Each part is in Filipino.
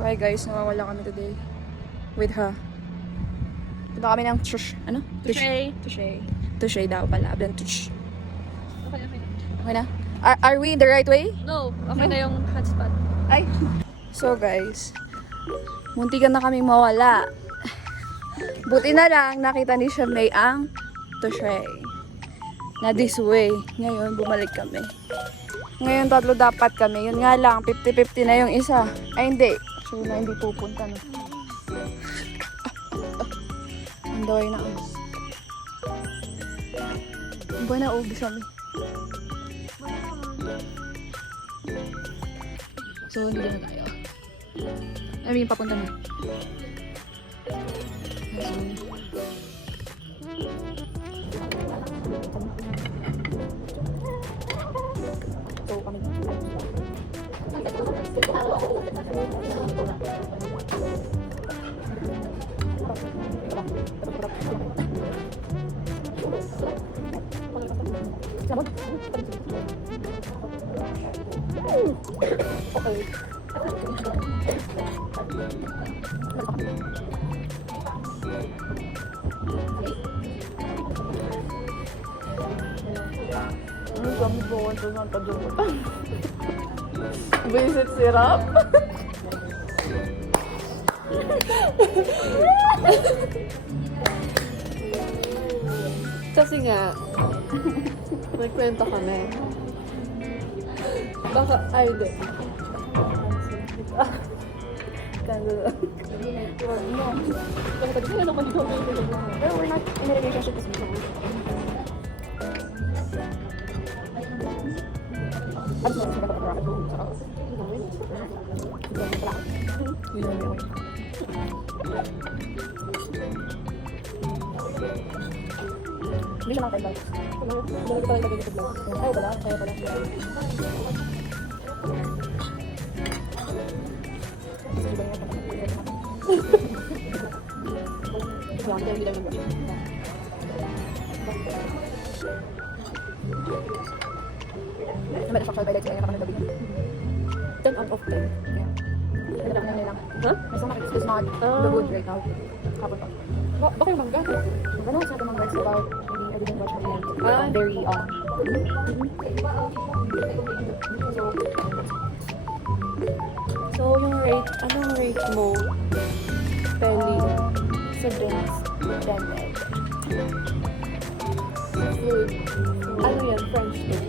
So hi guys, nawawala kami today with her. Punta kami ng tush. Ano? Tushay. Tushay. Tushay daw pala. Ablan tush. Okay, okay. Okay na? Are we in the right way? No, okay na yung hotspot. Ay! So guys, muntikan na kaming mawala. Buti na lang, nakita ni Shamay ang Tushay. Na this way. Ngayon, bumalik kami. Ngayon, tatlo dapat kami. Yun nga lang, 50-50 na yung isa. Ay, hindi. So, na hindi pupunta na. Ang daway na ako. Ang buhay na ubis kami. So, hindi na tayo. I mean, papunta na. So, kami. Ang dami po ito ng tadyong. Visit syrup. Kasi nga, may kwento kami. Baka, ay, di. Pero we're not in a relationship kasi we hindi siya makakaibag. Bumalik pa lang yung YouTube lang. Ayaw pala, kaya pala. May structural by sila yung gabi. 10 out of 10. Yeah. Nagdadaan na nilang. Huh? Mas mga it's not the wood right now. Kapag pa. Baka yung mangga. Ganun sa mga words about I didn't watch my Ah. very So, yung rate, anong rate mo? Belly. Sa drinks. branded. Food. Ano yan? French food.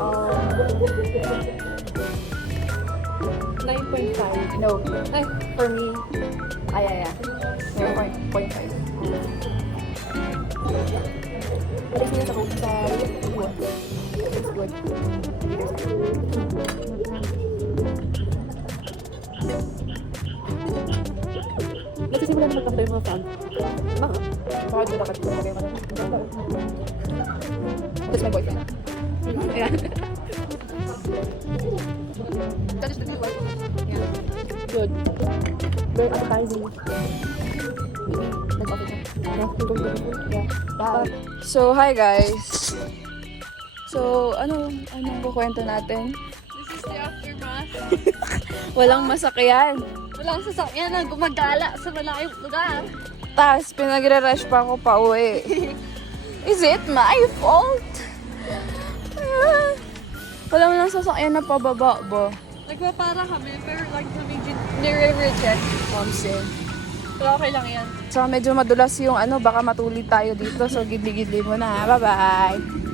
Um, 9.5. no. Ay, For me, yeah. 0.5. But it's sa good. It's good. nagsisimula na magkakta yung mga fan. Mga. Baka doon dapat ko magay mo. That's my boyfriend. Yeah. That is the new life. Yeah. Good. Very appetizing. That's okay. Yeah. Bye. So, hi guys. So, anong kukwento natin? This is the aftermath. Walang masakyan. Walang sasakyan na gumagala sa malayong lugar. Tapos, pinagre-rush pa ako pa uwi. Is it my fault? Wala mo lang sasakyan na pababa ba? Nagpapara kami, pero like nire-reject. Momsen. Pero okay lang yan. So, medyo madulas yung baka matulid tayo dito. So, gidli-gidli mo na. Bye-bye!